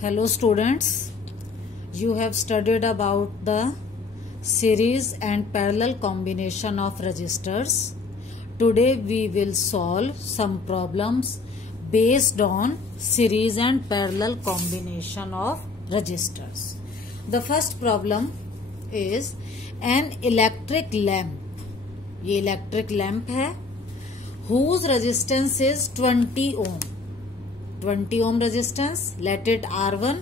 Hello students, you have studied about the series and parallel combination of resistors. Today we will solve some problems based on series and parallel combination of resistors. The first problem is an electric lamp. ये electric lamp है whose resistance is 20 ohm. 20 ohm resistance, let it R1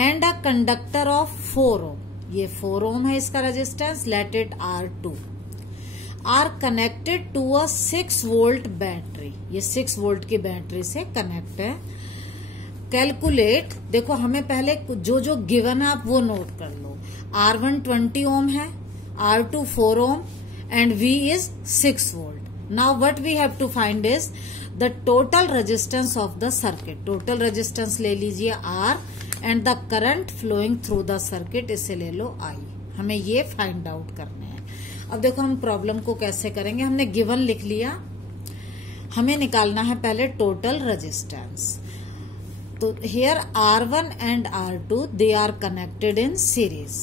and a conductor of 4 ohm. ये 4 ohm है इसका resistance, let it R2. Are connected to a 6 volt battery. ये 6 volt की battery से connect है. Calculate, देखो हमें पहले जो गिवन है आप वो नोट कर लो. R1 20 ohm है, R2 4 ohm and V is 6 volt. Now what we have to find is the total resistance of the circuit. Total resistance ले लीजिए R and the current flowing through the circuit इसे ले लो I. हमें ये find out करने हैं. अब देखो हम प्रॉब्लम को कैसे करेंगे. हमने गिवन लिख लिया, हमें निकालना है पहले टोटल रेजिस्टेंस. तो here R1 and R2 they are connected in series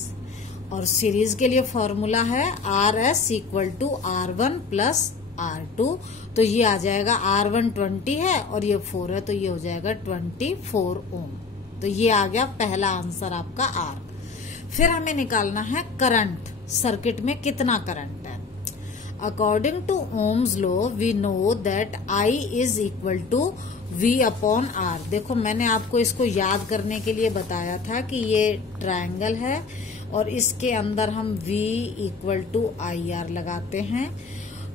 और सीरीज के लिए फॉर्मूला है RS equal to R1 plus R2. तो ये आ जाएगा R1 20 है और ये 4 है तो ये हो जाएगा 24 ओम. तो ये आ गया पहला आंसर आपका R. फिर हमें निकालना है करंट. सर्किट में कितना करंट है. According to Ohm's law we know that I is equal to V upon R. देखो मैंने आपको इसको याद करने के लिए बताया था कि ये ट्रायंगल है और इसके अंदर हम V इक्वल टू IR लगाते हैं.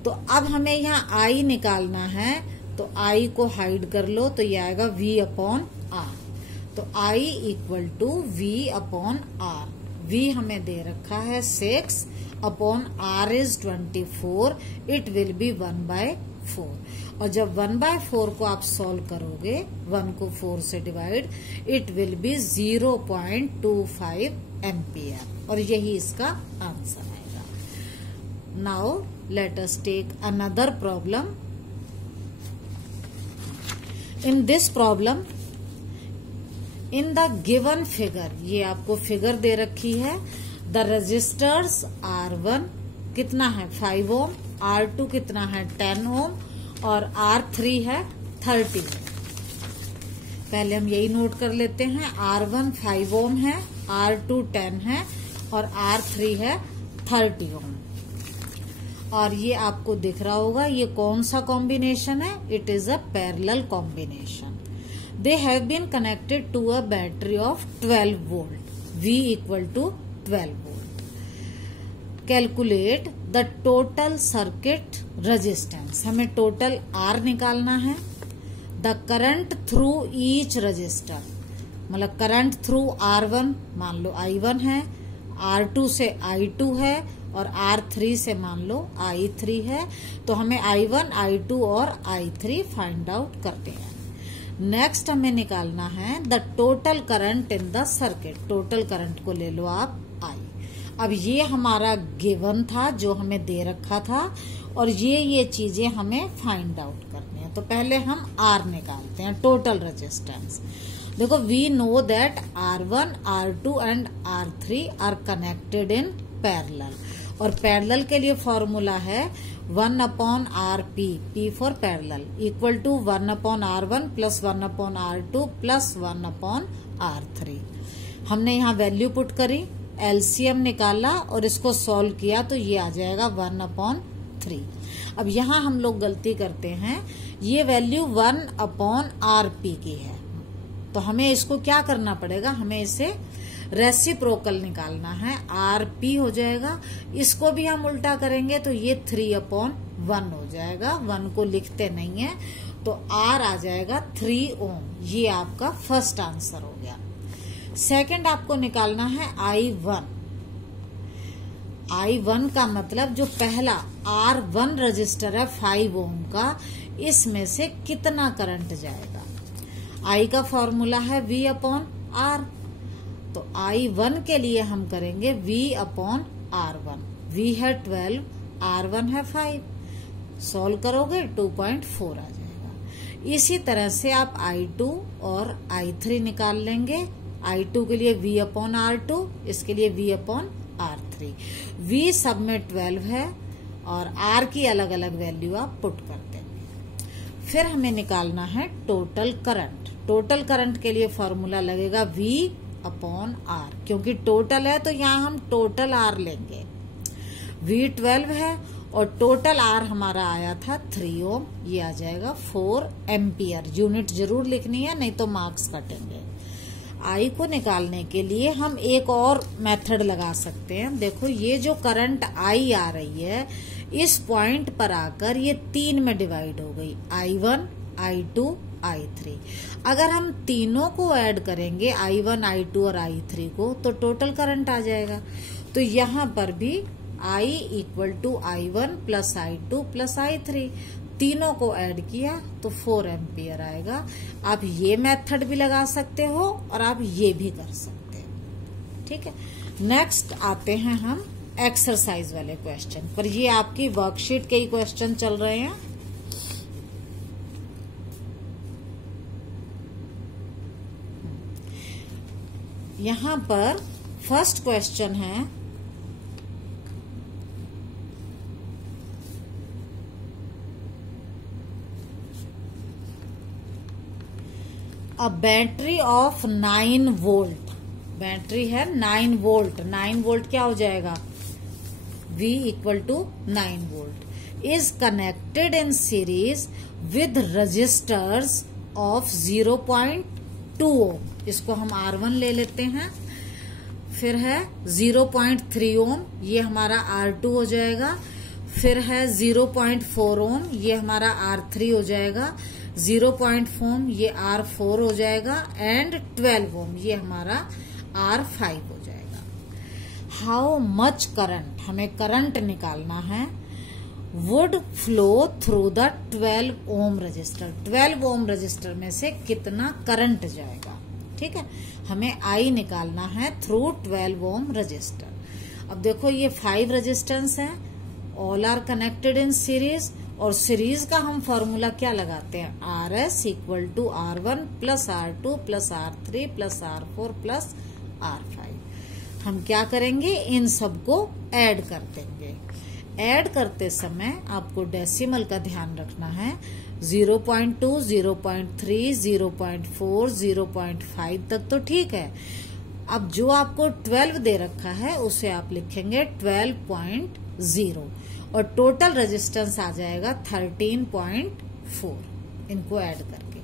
तो अब हमें यहाँ I निकालना है तो I को हाइड कर लो तो ये आएगा V अपॉन R. तो I equal to V upon R. V हमें दे रखा है 6 upon R is 24. It will be 1/4. और जब 1/4 को आप सॉल्व करोगे 1 को 4 से divide, it will B 0.25 ampere और यही इसका आंसर आएगा. Now let us take another problem. In this problem, in the given figure, ये आपको फिगर दे रखी है. The resistors R1 कितना है 5 ohm, R2 कितना है 10 ohm और R3 है 30 ohm. पहले हम यही नोट कर लेते हैं. R1 5 ohm है, R2 10 है और R3 है 30 ohm. और ये आपको दिख रहा होगा ये कौन सा कॉम्बिनेशन है. It is a parallel combination. They have been connected to a battery of 12 volt. V equal to 12 volt. Calculate the total circuit resistance. हमें टोटल R निकालना है. The current through each resistor, मतलब current through R1 मान लो I1 है, R2 से I2 है और R3 से मान लो I3 है. तो हमें I1, I2 और I3 फाइंड आउट करते हैं. नेक्स्ट हमें निकालना है the total current in the circuit. Total current को ले लो आप I. अब ये हमारा गिवन था जो हमें दे रखा था और ये चीजें हमें फाइंड आउट करनी है. तो पहले हम R निकालते हैं, टोटल रेजिस्टेंस. देखो we know that R1, R2 and R3 are connected in parallel और पैरेलल के लिए फॉर्मूला है 1 upon RP, P for parallel, equal to 1 upon R1 plus 1 upon R2 plus 1 upon R3. हमने यहाँ value put करी, LCM निकाला और इसको सॉल्व किया तो ये आ जाएगा 1 अपॉन 3. अब यहाँ हम लोग गलती करते हैं, ये वैल्यू 1 अपॉन RP की है तो हमें इसको क्या करना पड़ेगा, हमें इसे रेसिप्रोकल निकालना है. RP हो जाएगा. इसको भी हम उल्टा करेंगे तो ये 3 अपॉन 1 हो जाएगा. 1 को लिखते नहीं है तो R आ जाएगा 3 ओम. ये आपका फर्स्ट आंसर हो गया. सेकंड आपको निकालना है I1. I1 का मतलब जो पहला R1 रजिस्टर है 5 ओम का, इसमें से कितना करंट जाएगा. I का फॉर्मूला है V अपॉन R. तो I1 के लिए हम करेंगे V अपॉन R1. V है 12, R1 है 5. सॉल्व करोगे 2.4 आ जाएगा. इसी तरह से आप I2 और I3 निकाल लेंगे। I2 के लिए V/R2, इसके लिए V/R3। V सब में 12 है और R की अलग अलग वैल्यू आप पुट कर देंगे। फिर हमें निकालना है टोटल करंट। टोटल करंट के लिए फॉर्मूला लगेगा V/R, क्योंकि टोटल है तो यहाँ हम टोटल R लेंगे। V 12 है और टोटल R हमारा आया था 3 ओम, ये आ जाएगा 4 एम्पियर। यूनिट जरूर लिखनी है, नहीं तो मार्क्स कटेंगे। I को निकालने के लिए हम एक और मेथड लगा सकते हैं। देखो ये जो करंट I आ रही है, इस पॉइंट पर आकर ये 3 में डिवाइड हो गई, I1, I2, I3। अगर हम तीनों को ऐड करेंगे, I1, I2 और I3 को, तो टोटल करंट आ जाएगा। तो यहाँ पर भी I = I1 + I2 + I3, तीनों को ऐड किया तो 4 एम्पियर आएगा। आप ये मेथड भी लगा सकते हो और आप ये भी कर सकते हो, ठीक है। नेक्स्ट आते हैं हम एक्सरसाइज वाले क्वेश्चन पर। ये आपकी वर्कशीट के ही क्वेश्चन चल रहे हैं। यहाँ पर फर्स्ट क्वेश्चन है, अ बैटरी ऑफ 9 वोल्ट। बैटरी है 9 वोल्ट। 9 वोल्ट क्या हो जाएगा? V = 9 volt is connected in series with resistors of 0.2 ohm. इसको हम R1 ले लेते हैं। फिर है 0.3 ओम, ये हमारा R2 हो जाएगा। फिर है 0.4 ओम, ये हमारा R3 हो जाएगा। 0.4 ओम ये R4 हो जाएगा एंड 12 ओम ये हमारा R5 हो जाएगा। हाउ मच करंट, हमें करंट निकालना है, would flow through the 12 ohm resistor. 12 ohm resistor में से कितना करंट जाएगा, ठीक है। हमें I निकालना है थ्रू 12 ओम रजिस्टर। अब देखो ये 5 रेजिस्टेंस हैं, all are connected in series, और सीरीज का हम फॉर्मूला क्या लगाते हैं? RS = R1 + R2 + R3 + R4 + R5। हम क्या करेंगे? इन सबको ऐड कर देंगे। ऐड करते समय आपको डेसिमल का ध्यान रखना है। 0.2, 0.3, 0.4, 0.5 तक तो ठीक है। अब जो आपको 12 दे रखा है उसे आप लिखेंगे 12.0 और टोटल रेजिस्टेंस आ जाएगा 13.4, इनको ऐड करके।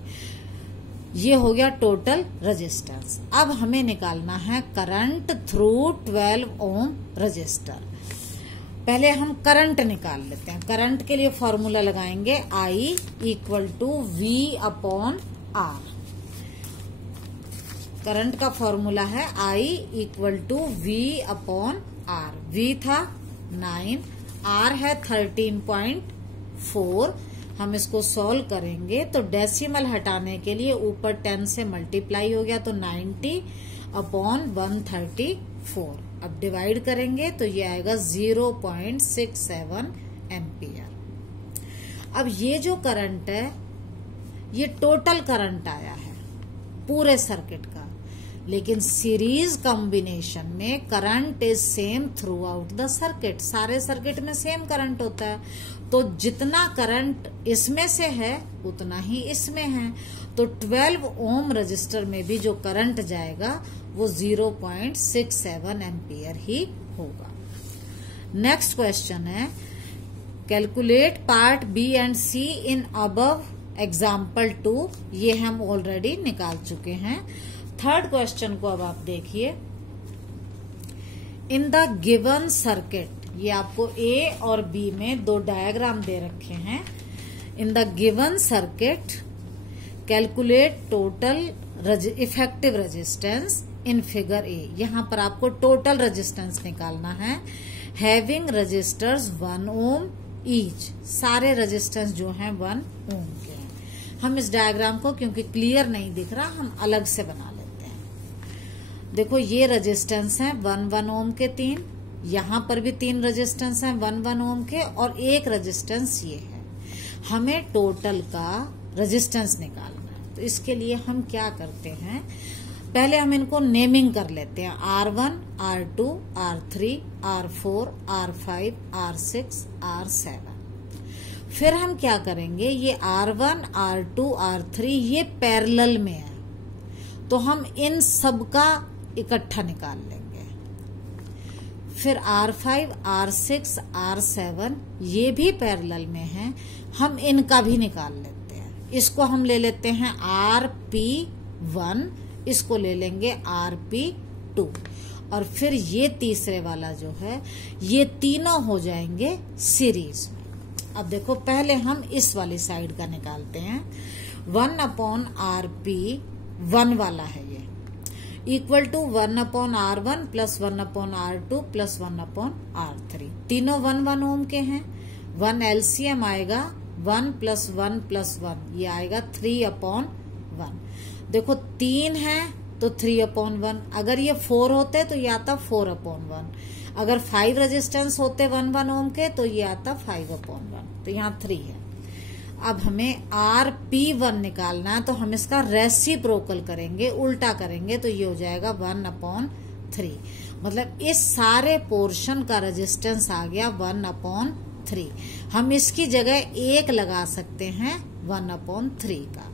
ये हो गया टोटल रेजिस्टेंस। अब हमें निकालना है करंट थ्रू 12 ओम रजिस्टर। पहले हम करंट निकाल लेते हैं। करंट के लिए फॉर्मूला लगाएंगे I = V/R। करंट का फॉर्मूला है I = V/R। V था 9, R है 13.4। हम इसको सॉल्व करेंगे तो डेसिमल हटाने के लिए ऊपर 10 से मल्टीप्लाई हो गया तो 90/134। अब डिवाइड करेंगे तो ये आएगा 0.67 एम्पियर। अब ये जो करंट है ये टोटल करंट आया है पूरे सर्किट का, लेकिन सीरीज कॉम्बिनेशन में current is same through out the circuit. सारे सर्किट में सेम करंट होता है, तो जितना करंट इसमें से है उतना ही इसमें है। तो 12 ओम रजिस्टर में भी जो करंट जाएगा वो 0.67 एम्पियर ही होगा। नेक्स्ट क्वेश्चन है, calculate part B and C in above example 2। ये हम ऑलरेडी निकाल चुके हैं। थर्ड क्वेश्चन को अब आप देखिए। इन द गिवन सर्किट, ये आपको ए और बी में दो डायग्राम दे रखे हैं। In the given circuit calculate total effective resistance in figure A. यहां पर आपको टोटल रेजिस्टेंस निकालना है। हैविंग रजिस्टर्स 1 ओम ईच, सारे रेजिस्टेंस जो हैं 1 ओम के हैं। हम इस डायग्राम को क्योंकि क्लियर नहीं दिख रहा हम अलग से बना लेते हैं। देखो ये रेजिस्टेंस हैं 1 ओम के 3, यहां पर भी 3 रेजिस्टेंस हैं 1 ओम के और एक रेजिस्टेंस ये है। हमें टोटल का रेजिस्टेंस निकालना है। तो इसके लिए हम क्या करते हैं, पहले हम इनको नेमिंग कर लेते हैं, R1, R2, R3, R4, R5, R6, R7। फिर हम क्या करेंगे, ये R1, R2, R3 ये पैरेलल में है, तो हम इन सब का इकट्ठा निकाल लेंगे। फिर R5, R6, R7 ये भी पैरेलल में है, हम इनका भी निकाल लेते हैं। इसको हम ले लेते हैं RP1, इसको ले लेंगे RP2, और फिर ये तीसरे वाला जो है, ये तीनों हो जाएंगे सीरीज में। अब देखो, पहले हम इस वाली साइड का निकालते हैं। 1/RP1 वाला है ये, equal to 1/R1 plus 1/R2 plus 1/R3। तीनों 1 ओम के हैं। 1 LCM आएगा 1 प्लस 1 प्लस 1, ये आएगा 3/1। देखो 3 है तो 3/1, अगर ये 4 होते तो ये आता 4/1, अगर 5 रेजिस्टेंस होते 1 ओम के तो ये आता 5/1, तो यहाँ 3 है। अब हमें RP1 निकालना है, तो हम इसका रेसिप्रोकल करेंगे, उल्टा करेंगे, तो ये हो जाएगा 1/3। मतलब इस सारे पोर्शन का रेजिस्टेंस आ गया 1/3। हम इसकी जगह 1 लगा सकते हैं 1/3 का।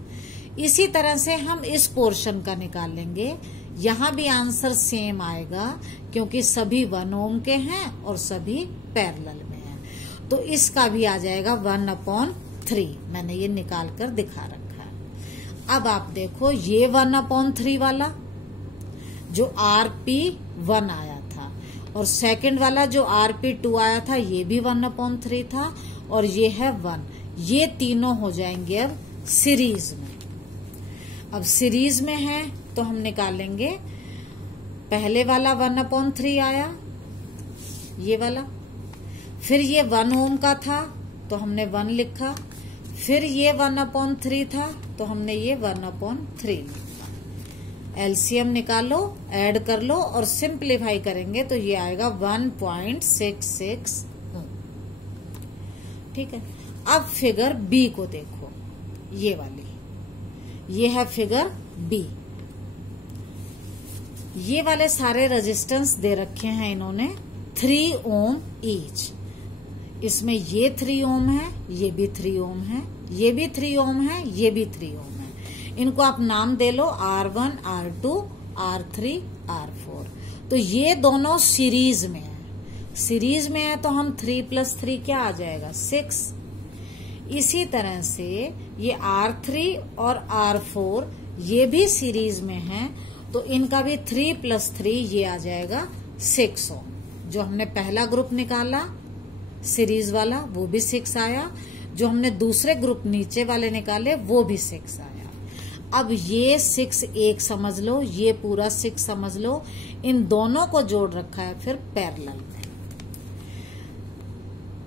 इसी तरह से हम इस पोर्शन का निकाल लेंगे। यहाँ भी आंसर सेम आएगा, क्योंकि सभी 1 ओम के हैं और सभी पैरेलल में हैं, तो इसका भी आ जाएगा 1/3। मैंने ये निकाल कर दिखा रखा है। अब आप देखो, ये 1/3 वाला जो RP1 आया था, और सेकंड वाला जो RP2 आया था, ये भी 1/3 था, और ये है 1। ये तीनों हो जाएंगे अब सीरीज में। अब सीरीज में है तो हम निकालेंगे, पहले वाला 1/3 आया, ये वाला, फिर ये 1 ओम का था तो हमने 1 लिखा, फिर ये 1/3 था तो हमने ये 1/3 लिखा। एलसीएम निकालो, ऐड कर लो और सिंप्लीफाई करेंगे तो ये आएगा 1.66 ओम। ठीक है। अब फिगर बी को देखो, ये वाली, ये है फिगर बी। ये वाले सारे रेजिस्टेंस दे रखे हैं इन्होंने 3 ओम ईच। इसमें ये 3 ओम है, ये भी 3 ओम है, ये भी 3 ओम है, ये भी 3 ओम है। इनको आप नाम दे लो R1, R2, R3, R4। तो ये दोनों सीरीज में है। सीरीज में है तो हम 3 + 3 क्या आ जाएगा, 6। इसी तरह से ये R3 और R4 ये भी सीरीज में है, तो इनका भी 3 + 3 ये आ जाएगा 6 ओम। जो हमने पहला ग्रुप निकाला सीरीज वाला वो भी 6 आया, जो हमने दूसरे ग्रुप नीचे वाले निकाले वो भी 6 आया। अब ये 6 एक समझ लो, ये पूरा 6 समझ लो, इन दोनों को जोड़ रखा है फिर पैरेलल में।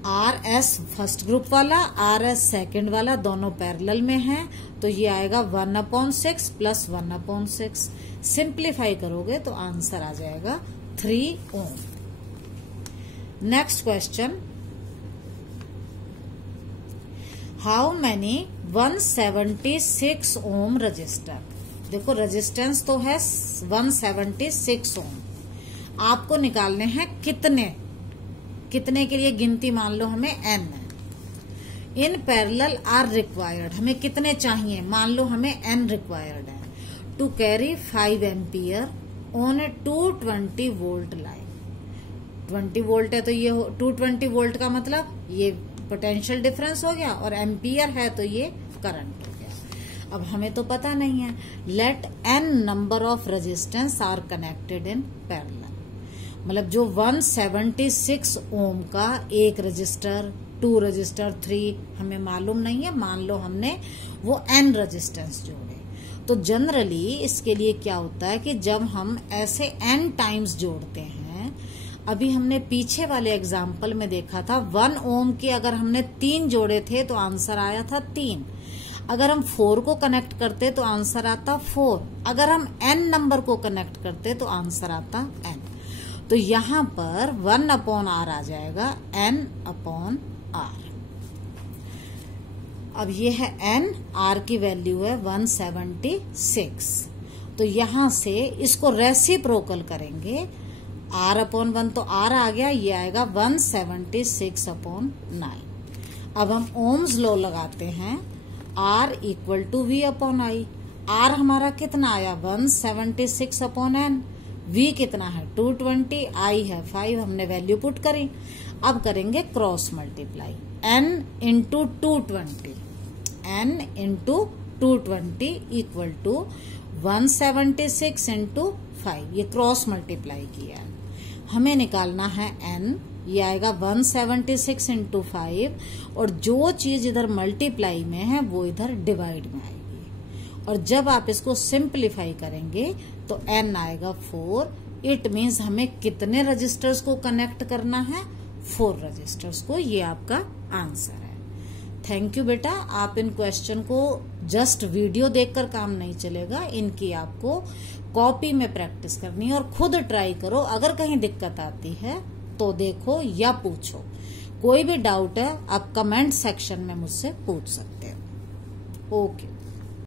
RS फर्स्ट ग्रुप वाला, RS सेकंड वाला, दोनों पैरेलल में हैं, तो ये आएगा 1/6 प्लस 1/6। सिंप्लीफाई करोगे तो आंसर आ जाएगा 3 ohm. Next question, how many 176 ohm register. देखो रेजिस्टेंस तो है 176 ओम, आपको निकालने हैं कितने के लिए गिनती मान लो हमें n है। इन पैरेलल आर रिक्वायर्ड, हमें कितने चाहिए, मान लो हमें n रिक्वायर्ड है to carry 5 ampere on a 220 volt line. 20 volt है तो ये 220 वोल्ट का मतलब ये पोटेंशियल डिफरेंस हो गया, और एम्पियर है तो ये करंट हो गया। अब हमें तो पता नहीं है। Let n number of resistance are connected in parallel, मतलब जो 176 ओम का एक रजिस्टर, 2 रजिस्टर, 3 हमें मालूम नहीं है, मान लो हमने वो n रेजिस्टेंस जोड़े। तो जनरली इसके लिए क्या होता है कि जब हम ऐसे n टाइम्स जोड़ते हैं, अभी हमने पीछे वाले एग्जाम्पल में देखा था 1 ओम के अगर हमने 3 जोड़े थे तो आंसर आया था 3। अगर हम 4 को कनेक्ट करते तो आंसर आता 4। अगर हम n नंबर को कनेक्ट करते तो आंसर आता n। तो यहां पर 1/r आ जाएगा, n/r। अब ये है n, r की वैल्यू है 176। तो यहां से इसको रेसिप्रोकल करेंगे, r/1 तो r आ गया, ये आएगा 176/9। अब हम ओम्स लॉ लगाते हैं, R = V/I। R हमारा कितना आया 176/n, V कितना है 220, I है 5, हमने वैल्यू पुट करी। अब करेंगे क्रॉस मल्टीप्लाई, n × 220, n × 220 = 176 × 5, ये क्रॉस मल्टीप्लाई किया है। हमें निकालना है n, ये आएगा 176 × 5, और जो चीज इधर मल्टीप्लाई में है वो इधर डिवाइड में आएगी। और जब आप इसको सिंप्लीफाई करेंगे तो n आएगा 4। इट मीन्स हमें कितने रजिस्टर्स को कनेक्ट करना है, 4 रजिस्टर्स को। ये आपका आंसर है। थैंक यू बेटा। आप इन क्वेश्चन को जस्ट वीडियो देखकर काम नहीं चलेगा, इनकी आपको कॉपी में प्रैक्टिस करनी है और खुद ट्राई करो। अगर कहीं दिक्कत आती है तो देखो या पूछो। कोई भी डाउट है आप कमेंट सेक्शन में मुझसे पूछ सकते हो। ओके।